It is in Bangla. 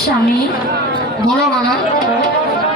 স্বামী বলো বাবা